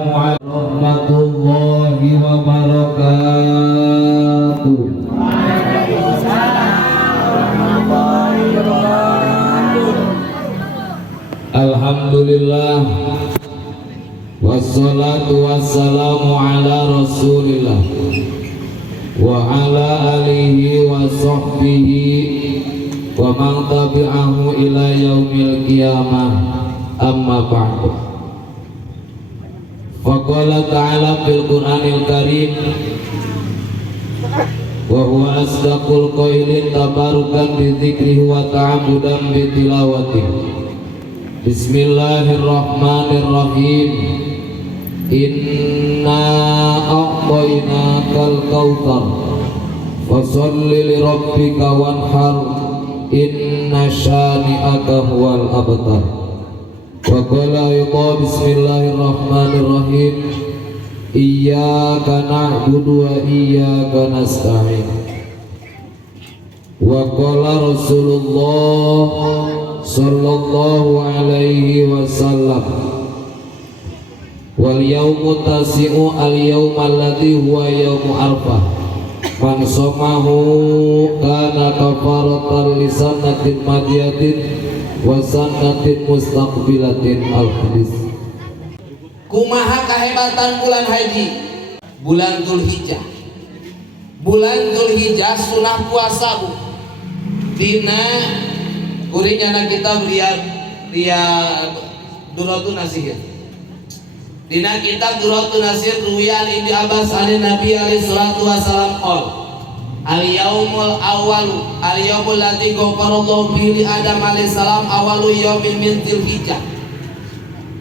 Assalamualaikum warahmatullahi wabarakatuh. Alhamdulillah, wassalatu wassalamu ala rasulillah wa ala alihi wa sahbihi wa man tabi'ahu ila yaumil qiyamah, amma ba'du. Faqala ta'ala fil Qur'anil Karim wa huwa asdaqul qailin tabarukan bi dzikrihi wa ta'abudan bi tilawatihi. Bismillahirrahmanirrahim. Inna a'tainakal kautsar fasholli li rabbika wanhar inna syani'aka huwal abtar. Wa qala ayat bismillahirrahmanirrahim. Iyyaka na'budu wa iyyaka nasta'in. Wa qala Rasulullah sallallahu alaihi wasallam, wal yaumu tasi'u al yauma alladhi huwa yaumu arfah man somahu kana kafaratan li sanatin madiyatin wa sanatin mustaqbilatin. Al hadis. Kumaha kahebatan bulan haji? Bulan Dzulhijjah. Bulan Dzulhijjah sunah puasa bu. Dina kurinya kita dia Duratun Nasir. Dina kitab Duratun Nasir ruwiyan Ibnu Abbas an Nabi alaihi salatu wasalam qol al yaumul awwalu al yaumul ladzi ghafarallahu bihi li Adam alaihi salam awalu yaumin min Dzulhijjah.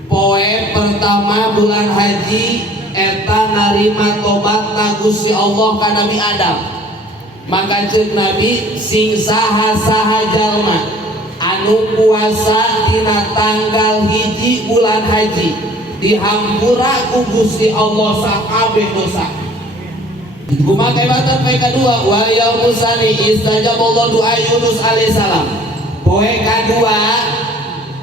Poe pertama bulan haji eta narima tobat na Gusti Allah ka Nabi Adam. Maka ceuk Nabi sing saha-saha jalma anu puasa dina tanggal hiji bulan haji dihampura ku Gusti Allah sakabeh dosa. Kumaha kebatan poe kadua wa yaumus tsani istajaballahu du'a Yunus alaihi salam. Poe kadua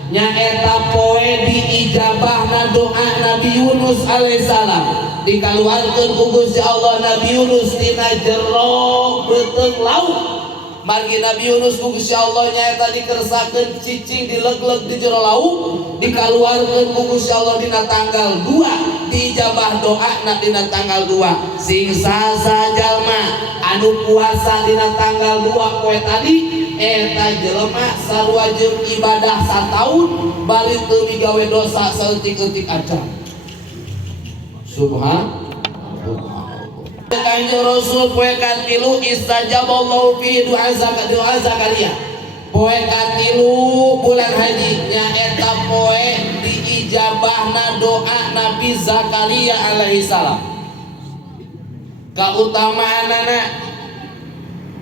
nyaeta poe diijabahna doa Nabi Yunus alaihi salam, dikaluarkeun ku Gusti Allah Nabi Yunus dina jero beuteung laut. Margi Nabi Yunus ku Gusti Allah nyaeta dikersakeun cicing dilegleg di jero laut, dikaluarkeun ku Gusti Allah dina tanggal 2, diijabah doana dina tanggal 2. Sing sasa jalma anu puasa dina tanggal 2 poe tadi eta jelema sarua jeung ibadah sataun balik teu migawe dosa saeutik-eutik acan. Subhanallah. Kanjeng Rasul poe katilu istajaballahu fi doa Zakaria. Poe katilu bulan haji nyaeta poe diijabahna doa Nabi Zakaria alaihi salam. Kautamaanana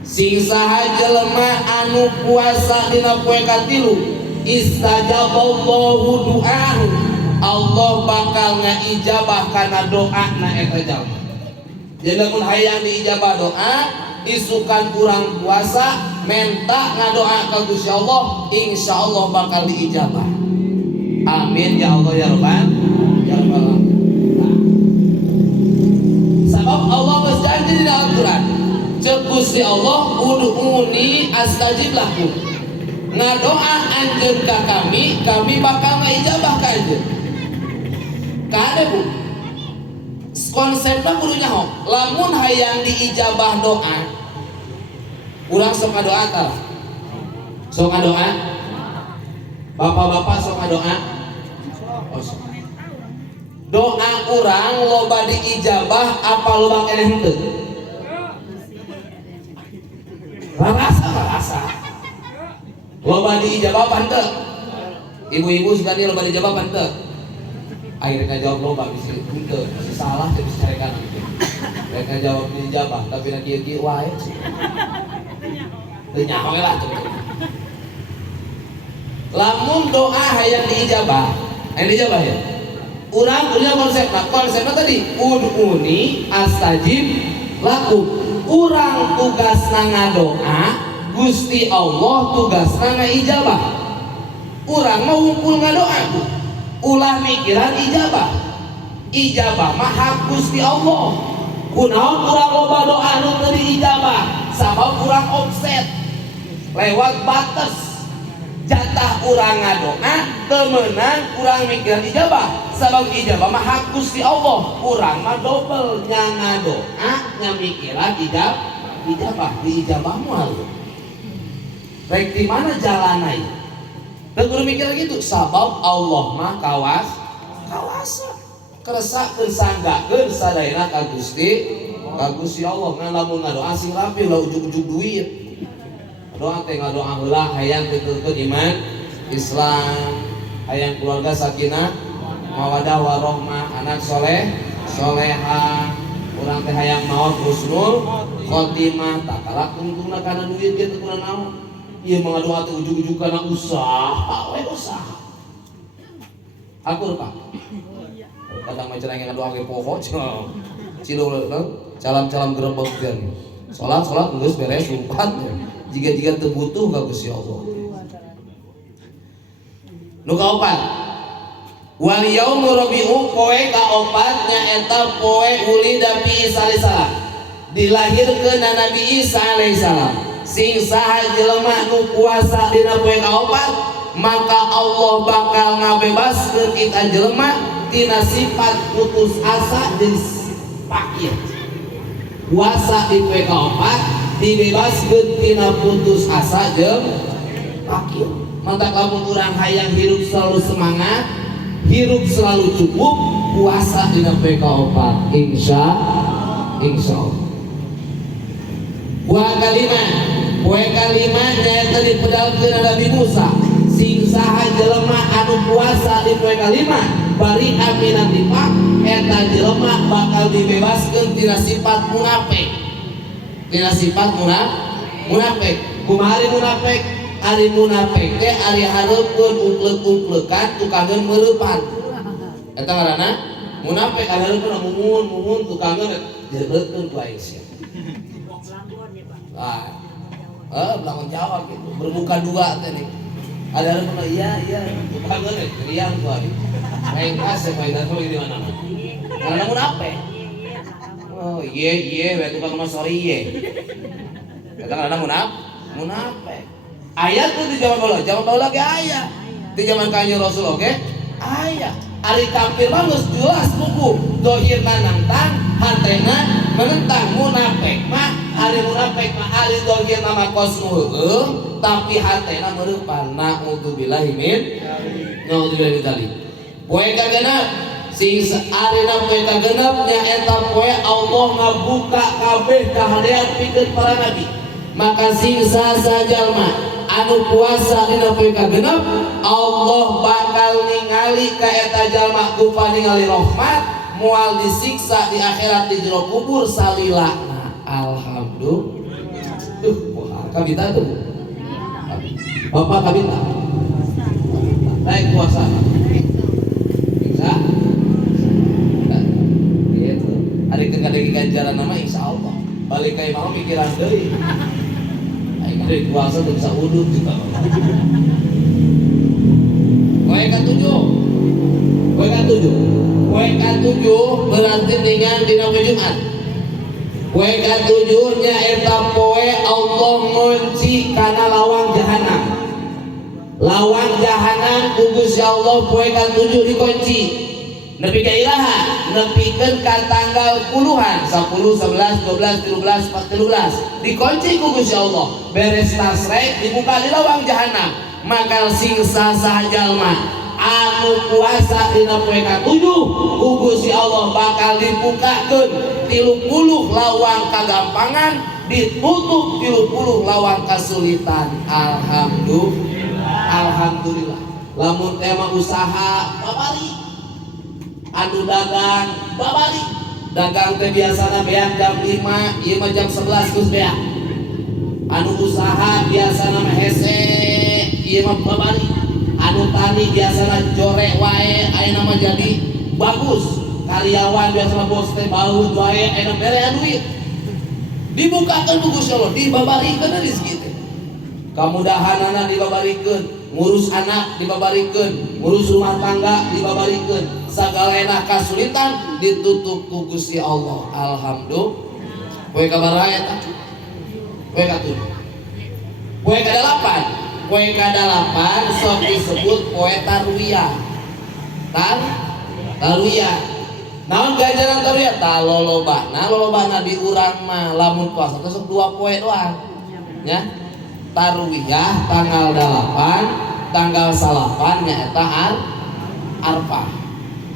sing saha jelema anu puasa dina poe katilu istajaballahu du'ahu, Allah bakal ngaijabah kana doana eta jalma. Jadi lamun hayang diijabah doa isukan kurang puasa menta ngadoa ka Gusti Allah, insyaallah bakal diijabah. Amin ya Allah ya Rabbal alamin. Sebab Allah geus janji di dalam Quran, ceuk Gusti Allah ud'uni astajib lakum. Ngadoa anjeun ka kami bakal ngaijabah ka anjeun. Kade bu konsepna kudu nyaho, lamun hayang diijabah doa urang sok ngadoa tah. Sok ngadoa? Bapak-bapak sok ngadoa? Oh, sok. Doa urang loba diijabah apa loba keneh henteu? Rasa. Loba diijabah apa henteu? Ibu-ibu sekali loba diijabah apa henteu? Akhirnya jawab loba bisa henteu, bisa salah teh bisa cari kanan. Mereka jawab diijabah tapi na kieu-kieu wae. Teu nyaho lah tuh. Lamun doa hayang diijabah, hayang diijabah ya. Urang punya konsepna tadi ud'uni astajib lakum. Urang tugasna ngadoa, Gusti Allah tugasna ngaijabah. Urang mau ngumpul ngadoa, ulah mikiran ijabah. ijabah mah hak Gusti Allah. Kunaon kurang loba doa nu teu diijabah sabab kurang offset lewat batas jatah urang ngadoa temenan kurang mikir ijabah sabab ijabah mah hak Gusti Allah, kurang mah double nya ngadoa nya mikiran ijabah diijabah moal rek di mana jalanai dan kudu mikir gitu sabab Allah mah kawasa keresakeun sanggakeun sadayana ka Gusti Allah ngan lamun ngadoa sing rapi lah ujug-ujug duit doa teh ngadoa heula hayang pitukeun iman Islam, hayang keluarga sakinah mawadah warahmah, anak soleh solehah, urang teh hayang maot husnul khotimah, tak kalah untungna kana duit kitu kurang naon. Ieu mah ngadoa teh ujug-ujug kana usaha we usaha. Akur Pak. Kadang mah cenah ngadoa ge poho cilul calam-calam gerebek teh. Salat geus beres umpat jika teu butuh ka Gusti Allah. Nu kaopat wal yaumur rabi'u poe kaopat nyaeta poe ulida fi Isa alaihi salam dilahirkeun Nabi Isa alaihi salam. Sing saha jelema nu puasa dina poe kaopat maka Allah bakal ngabebaskeun kita jelema tina sifat putus asa jeung pakir. Puasa di poe kaopat dibebaskeun tina putus asa jeung pakir. Mantap lamun urang hayang hirup selalu semangat, hirup selalu cukup, puasa dina poe kaopat insya Allah. Poe kalima nyaeta dipedalkeun Nabi Musa. Sing saha jelema anu puasa di poe kalima bari aminan nifaq eta jelema bakal dibebaskeun tina sifat munafik. Tina sifat munafik. Kumaha ari munafik? Ari munafik teh ari hareupeun umpleuk-umplekan tukangeun meureupan. Eta ngaranna munafik, ari hareupeun mumun tukangeun jeureutkeun ku aing sia. Belakang jawab gitu, bermuka dua teh nih. Ada hareupeun iya tukangeun riang ku ari. Rengkas sepeda tuh di mana-mana. Ngaranna munafik. Oh iya, tukang mah sorry ye. Eta ngaranna munafik. Ayat tuh di zaman baheula ge aya. Di zaman kanjeng Rasul oge aya. Ari kafir mah geus jelas buku. Dohirna nantang, hatena menentang. Munafik mah ari munafik mah ari dohirna mah kos heueuh, tapi hatena meurepan. Na'udzubillahi min dzalik. Poe kagenep sing arina poe kagenep nyaeta poe Allah ngabuka kabeh kahadean pikeun para nabi. Maka sing saha jalma anu puasa dina poe kagenep Allah bakal ningali ka eta jalma rupa ningali rahmat moal disiksa di akhirat di jero kubur salilahna. Alhamdulillah. Kabita tuh. Bapak kabita. Naik puasa. Bisa? Gitu. Ari kadang ganjaran nama insyaallah. Balik ka imam mikiran deui. Dari puasa tuh bisa uduk juga. Poe katujuh berarti dengan dina poe Jumat. Poe katujuh nyaeta poe Allah ngunci kana lawang jahanam. Lawang jahanam ku Gusti Allah poe katujuh dikunci. Nepi ka iraha, nepikeun ka tanggal puluhan 10, 11, 12, 13, 14 dikunci ku Gusti Allah. Beres tasrek dibuka di lawang jahanam. Maka sing saha jalma anu puasa dina poe katujuh ku Gusti Allah bakal dibukakeun 30 lawang kagampangan, ditutup 30 lawang kasulitan. Alhamdulillah. Lamun teh mah usaha babari, anu dagang babari. Dagang teh biasana beak jam 5, ieu mah jam 11 geus beak. Anu usaha biasana mah hese, ieu mah babari. Anu tani biasana jorek wae, ayeuna mah jadi bagus. Karyawan biasana bos teh baut wae, ayeuna berean duit. Dibukakeun ku Gusti Allah, dibabarikeun rezeki teh. Kamudahanana dibabarikeun, ngurus anak dibabarikeun, ngurus rumah tangga dibabarikeun, sagalena kasulitan ditutup ku Gusti Allah. Alhamdulillah. Poe kabar eta. Poe ka-7. Poe ka-8. Poe ka-8 sok disebut poe tarwiyah. Tarwiyah. Naon ganjaran tarwiyah? Tah lolobana di urang mah lamun puasa teh sok 2 poe doang. Ya. Tarwiyah tanggal 8, tanggal 8 nyaeta Arfah.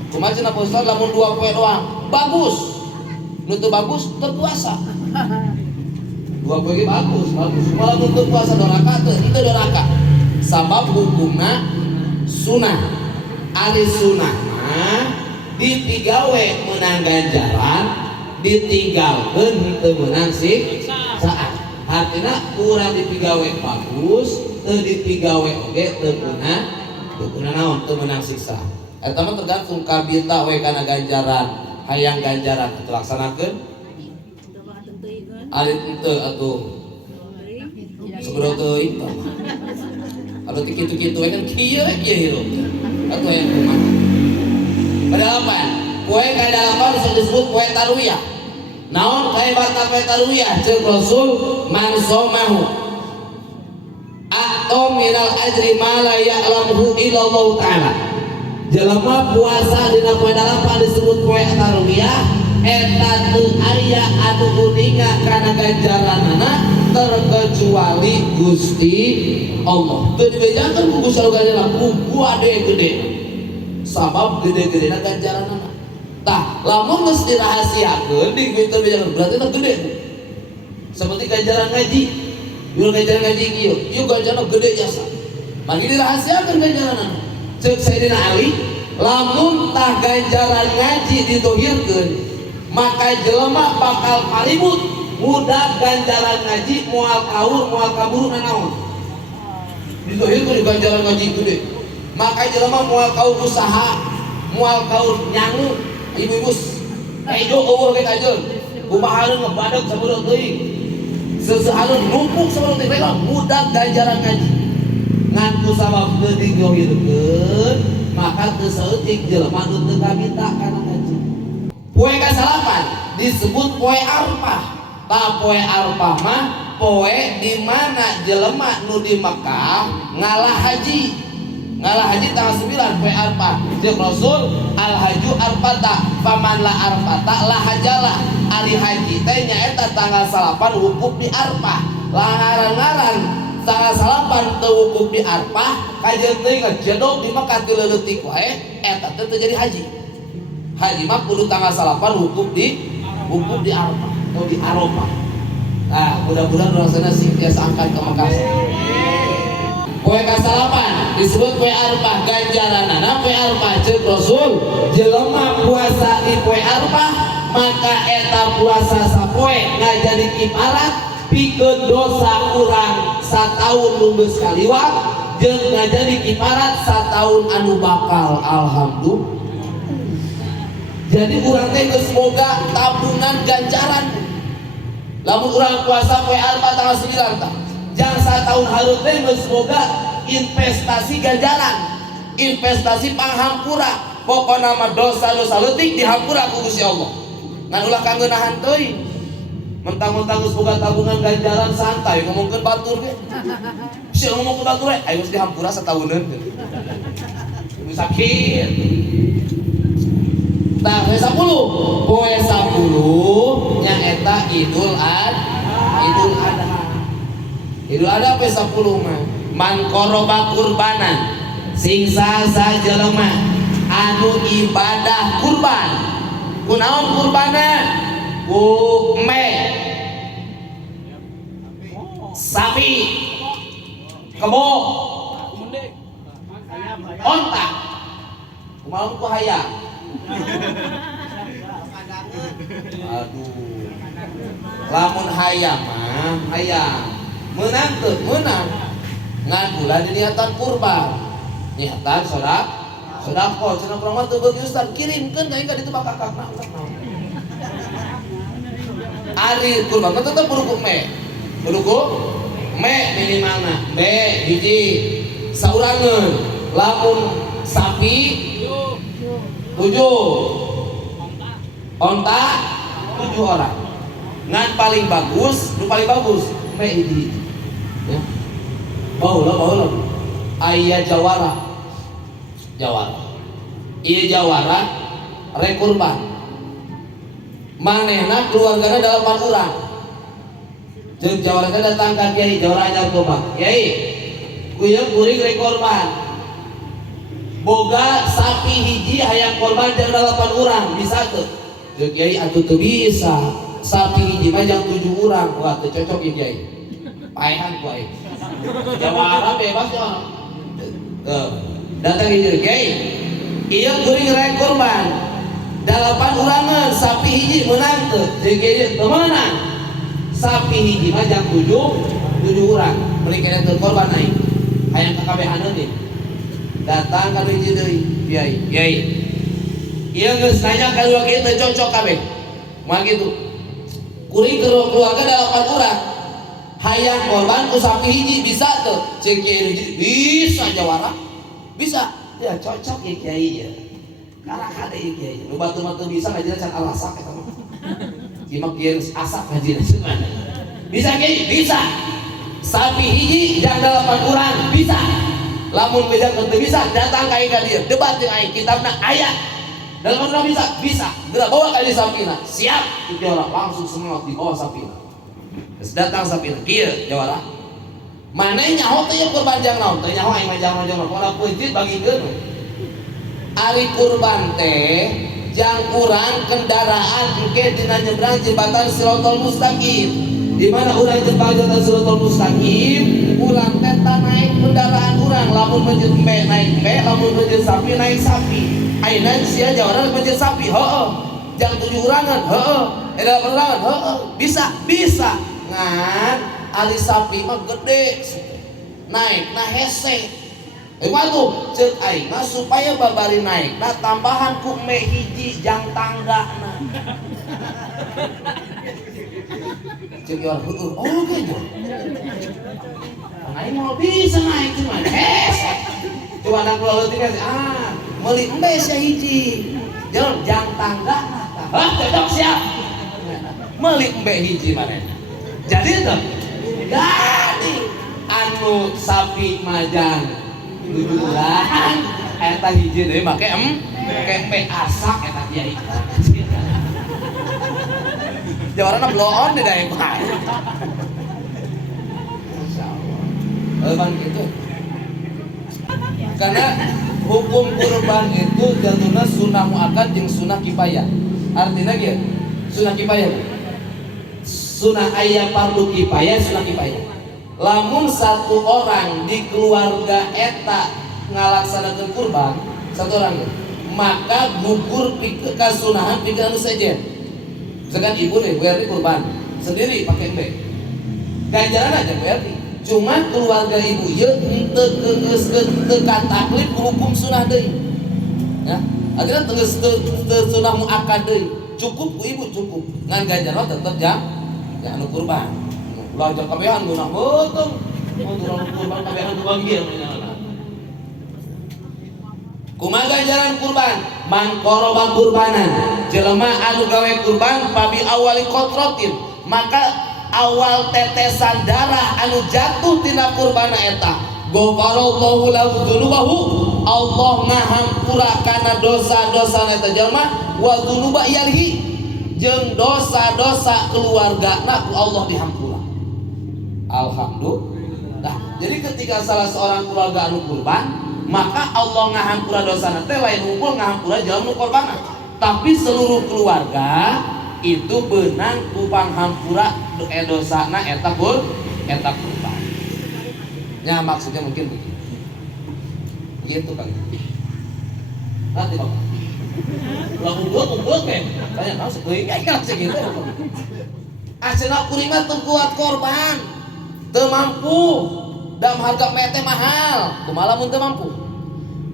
Cuma cenah puasa lamun 2 poe doang. Bagus. Nu teu bagus teu puasa. 2 poe bagus. Malah mun teu puasa doraka teu doraka. Sabab hukumna sunah. Ari sunah mah ditigawe menang ganjaran, ditinggalkeun teu meunang saat. Artinya kurang dipigawe bagus, teu dipigawe oge teu kuna naon teu meunang siksa. Eta mah tergantung kabita we kana ganjaran, hayang ganjaran teu laksanakeun. Ari teu atuh. Sabaraha teuing tah. Anu kitu-kitu we kan kieu hirup. Atuh yang kumaha. Kadalapan, poe kadalapan disebut poe tarwiyah. Naon kaibatan poe tarwiyah? Ceuk Rasul man somahu atau minal ajri ma la ya'lamuhu illallah taala. Jelema puasa dina poe 8 disebut poe tarwiyah eta teu aya anu uninga kana ganjaranna terkecuali Gusti Allah. Teu dibejakeun ku Gusti Allah ganjaran ku gede. Sabab gede-gedena ganjaranna. Tah, lamun geus dirahasiakeun di kitu bejakeun berarti teh gede. Seperti ganjaran ngaji. Yul ganjaran ngaji kieu, ieu ganjaranna gede jasa. Mangga dirahasiakeun ganjaranna. Ceuk Sayyidina Ali, lamun tah ganjaran ngaji didohirkeun, maka jelema bakal palimut mudah ganjaran ngaji moal kaur moal kaburu naon. Didohirkeun ganjaran ngaji gede. Maka jelema moal kaur usaha, moal kaur nyangu, ibu-ibu kaido eueuh ge kajeul. Kumaha ngebadeg sabeureut teuing. Seusehareun numpuk sabeureut teuing rela mudah ganjaran ngaji. Ngan ku sabab teu digohirkeun, maka teu saeutik jelema nu teu kaminta kana ngaji. Poe ka-8 disebut poe Arfah. Tah poe Arfah mah poe di mana jelema nu di Mekah ngalah haji. Ngalah haji tanggal 9 poe Arfah. Jeung Rasul al haju arfata faman la arfata la hajalah. Ari haji teh nyaeta tanggal 8 wukuf di Arfah. Langaran-ngaran tanggal 8 teu wukuf di Arfah kajeun teuing jedog di Mekah ti leutik wae eta teh teu jadi haji. Haji mah kudu tanggal 8 wukuf di Arfah atau di Arafah. Nah, mudah-mudahan rasana sing biasa angkat ke Mekah. Poe ka-8 disebut poe Arfah ganjaranna poe Arfah ceuk Rasul jelema puasa di poe Arfah maka eta puasa sapoe ngajadi kiparat pikeun dosa urang sataun nu geus kaliwat jeung ngajadi kiparat sataun anu bakal. Alhamdulillah. Jadi urang teh geus boga tabungan ganjaran. Lamun urang puasa poe Arfah tanggal 9 tah jangan satahun hareut teh geus boga investasi ganjaran, investasi panghampura. Pokona mah dosa-dosa leutik dihampura ku Gusti Allah. Ngan ulah kangeunahan teuing. Mentang-mentang geus boga tabungan ganjaran santai ngomongkeun batur ge. Sia ngomongkeun batur we, aya geus dihampura satahunneun. Geus sakit. Tah poe 10 nyaeta Idul Adha. Idul Adha poe 10 mah man qoroba kurbanan sing sa jelema anu ibadah kurban. Kunaon kurbanna? Ku me sapi, kebo, onta. Kumaha ku hayang? Aduh. Lamun hayang mah hayang. Meunang teu meunang. Ngan ulah diniatan kurban. Niatan sedekah cenah urang mah teu beuki ustaz kirimkeun ka ditu bakakakna urang naon. Ari kurban mah tetep kudu me. Kudu me minimalna. Me hiji saurangeun. Lamun sapi onta 7 orang ngan paling bagus me hiji ya baheula aya jawara ieu jawara rek kurban manehna keluargana 8 urang jeung jawara datang ka kiai jawara ajar kurban kiai kuyeung kuring rek kurban boga sapi hiji hayang korban jeung 8 urang bisa teu? Jeung kiai atuh teu bisa. Sapi hiji mah jang 7 urang. Wah, teu cocok ieu kiai. Paehan ku aing. Jawara bebas ya. Datang hiji kiai. Ieu kuring rek korban 8 urangan sapi hiji meunang teu? Jeung kiai teu meunang. Sapi hiji mah jang 7 urang. Beri kene teu korban aing. Hayang kakabehaneun deui. Datang ka hiji deui kiai ieu geus nanya ka dua kiai teu cocok kabeh moal kitu kuring keluarga 8 urang hayang korban ku sapi hiji bisa teu ceuk kiai hiji bisa jawara bisa ya cocok ieu kiai ya kalah kade ieu kiai nu batu mah teu bisa ngajina can alasak eta mah ieu kiai asak ngajina seumana bisa kiai bisa sapi hiji jang 8 urang bisa lamun beda teu bisa datang ka dia debat jeung aing kitabna aya dalam mana bisa gerak bawa ka sapina siap jawara langsung semangat dibawa sapina geus datang sapina kieu jawara maneh nyaho teh ya kurban jang naon teh nyaho aing mah jang pokona peujit bagikeun ari kurban teh jang urang kendaraan engke dina nyebrang jembatan Siratal Mustaqim di mana urang jembatan Siratal Mustaqim urang teh naik kendaraan urang lamun meunjeut embe naik embe lamun meunjeut sapi naik sapi ayeuna sia jawara meunjeut sapi heueuh jang 7 urangan heueuh 8 urangan heueuh bisa ngan ari sapi mah gede naik na hese waduh ceuk aing mah supaya babari naik na tambahan ku me hiji jang tanggana ceuk yor heueuh oge jo aing mau bisa naik cuma hese coba nak leutik meuli embe sia hiji jeung jang tanggana cocok siap meuli embe hiji marena jadi teh jadi anu sapi majang 7 urang eta hiji deui make empe asak eta kiai jawarana bloon di daeng pae masyaallah gitu karena hukum kurban itu jatuhna sunnah muakkad jeung sunnah kifayah artinya gitu sunnah kifayah sunnah aya fardu kifayah sunnah kifayah lamun satu orang di keluarga eta ngalaksanakeun kurban satu orang maka gugur pikeun kasunahan pikeun anu sejen misalkan ibu nih berarti kurban sendiri pakai embe ganjaran aja berarti cuma keluarga ibu ieu henteu geuskeun teu kataklif hukum sunah deui ya akhirnya teu sunah muakkad deui cukup ku ibu cukup ngan ganjaran tetep jang anu kurban belajar kabehan gunah beuteung mun kurban kabehan nu bagian kumaha ganjaran kurban man qoroba kurbanan jelema anu gawe kurban pabi awali qotrotin maka awal tetesan darah anu jatuh tina kurban eta ghafarallahu lahu dzunubahu Allah ngahampura kana dosa-dosa eta jelema wa dzunuba iyalihi jeung dosa-dosa keluargana ku Allah dihampura alhamdulillah jadi ketika salah seorang keluarga anu kurban maka Allah ngahampura dosana teh lain unggul ngahampura jelema nu korban tapi seluruh keluarga itu benang kupang hampura dosana eta kurban ya maksudnya mungkin begitu gitu kan nanti bapak ulah unggul kan banyak tahu sebeuing kan segitu asina kuring mah teu kuat korban teu mampu dalam harga mete mahal kumaha lamun teu mampu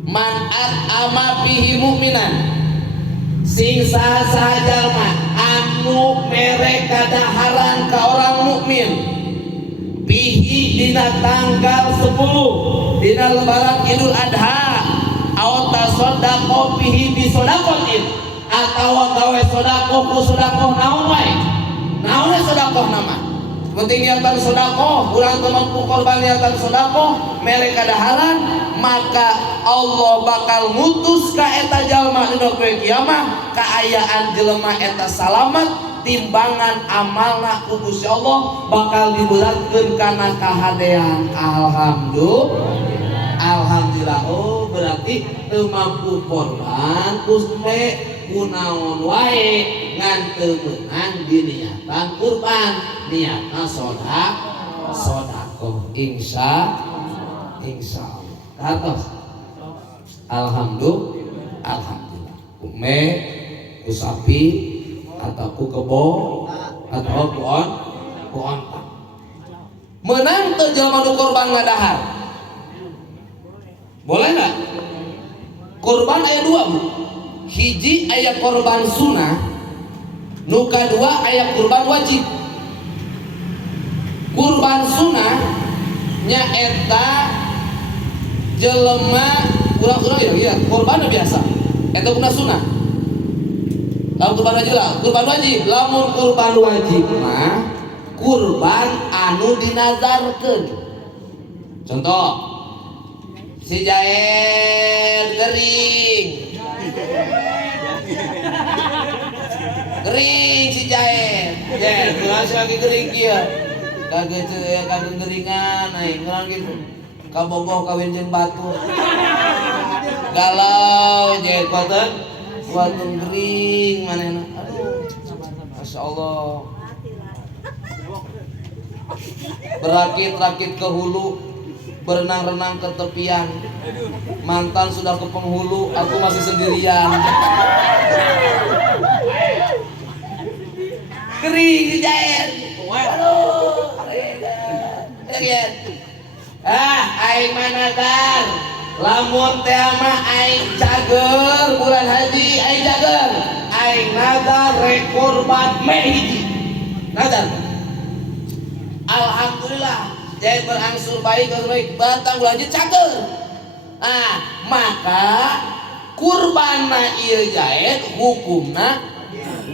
man ama fihi mu'minan sing saha jalma anu mere kadaharan ka orang mukmin bihi dina tanggal 10 dina lebaran Idul Adha aw tasaddaqo bihi bi shadaqatin atawa gawe sedekah ku sedekah naon wae naon sedekah nama penting niatan sedekah urang teu mampu korban niatan sedekah mere kadaharan maka Allah bakal ngutus ka eta jalma dina poe kiamah kaayaan jelema eta salamat timbangan amalna ku Gusti Allah bakal diberatkeun kana kahadean alhamdulillah oh berarti teu mampu korban kusme kunaon wae ngan teu meunang diniatan kurban niatna sodaqoh insyaallah katos alhamdulillah kume ku sapi atau ku kebo atau ku onta menang teu jalma nu korban ngadahar boleh enggak korban aya dua Bu hiji aya korban sunnah nu kadua aya kurban wajib kurban sunnah nyaeta jelema urang-urang ya korban biasa eta guna sunnah lamun kurban wajib lah kurban wajib lamun kurban wajib mah kurban anu dinazarkeun contoh si jair gering si jair geus lagi gering kieu kageu geringan aing urang gitu kabogoh kawin jeung batu galau jair kuateun gering manehna aduh masyaallah berakit-rakit ke hulu berenang-renang ke tepian mantan sudah ke penghulu aku masih sendirian kering si jair aduh aing manadar lamun teh mah aing cager bulan haji aing cager aing nadar rek kurban meh hiji nadar alhamdulillah jair berangsur baik batang bulan haji cager maka kurbanna ieu jair hukumna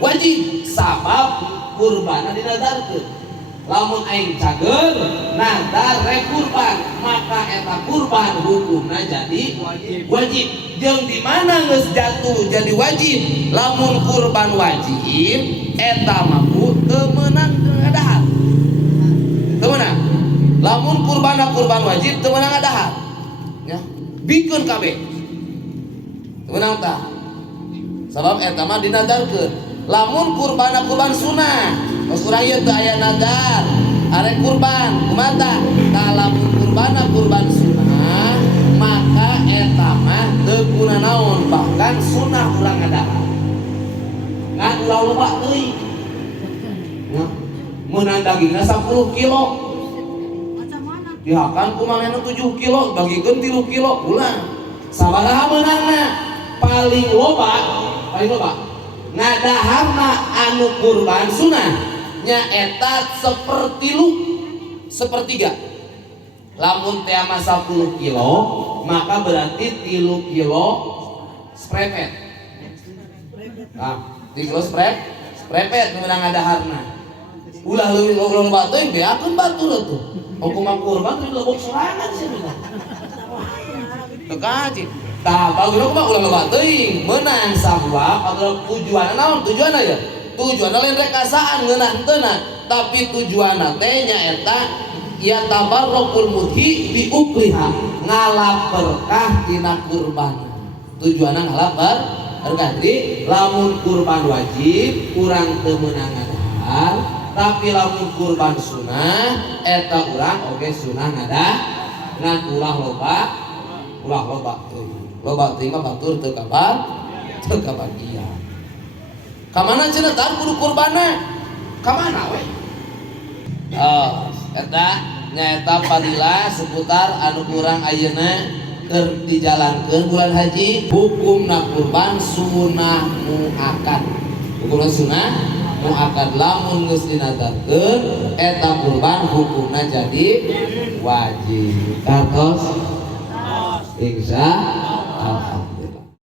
wajib sabab kurbanna dinadarkeun lamun aing cager nadar rek kurban maka eta kurban hukumna jadi wajib jeung di mana geus jatuh jadi wajib lamun kurban wajib eta mah teu meunang ngadahar teu meunang lamun kurban wajib teu meunang ngadahar nya bikeun kabeh teu meunang tah sabab eta mah dinadarkeun lamun kurban sunnah pas urang ieu teu aya nadar arek kurban kumaha tah lamun kurban sunnah maka eta mah teu guna naon bahkan sunnah urang ngadahar ngan ulah loba teuing meunang dagingna 10 kilo dihakan ku manehna 7 kilo bagikeun 3 kilo ulah sabaraha meunangna paling loba ngadaharna anu kurban sunnah nyaeta sepertiga lamun teh mah 10 kilo maka berarti 3 kilo sprepet 3 kilo sprepet meunang ngadaharna ulah leuwih loba teuing beakeun batur atuh hukum kurban teh lobok sorangan sih teu kaji tah baguna kumaha ulah loba teuing meunang sabab atuh tujuanna naon tujuanna ya tujuanna lain rek kasaan ngeunah teuna tapi tujuanna teh nyaeta ya tabarrukul mudhi bi ukliha ngalap berkah tina kurban tujuanna ngalap berkah jadi lamun kurban wajib kurang teu meunang ngadahar tapi lamun kurban sunnah eta urang oge sunnah ngadah ngan ulah loba teuing mah batur teu kabagian kamana cenah tah kudu kurbanna kamana we eta nyaeta fadilah seputar anu kurang ayeuna keur dijalankeun bulan haji hukumna kurban sunnah muakkad hukumna sunnah muakkad lamun geus dinadarkeun eta kurban hukumna jadi wajib katos insya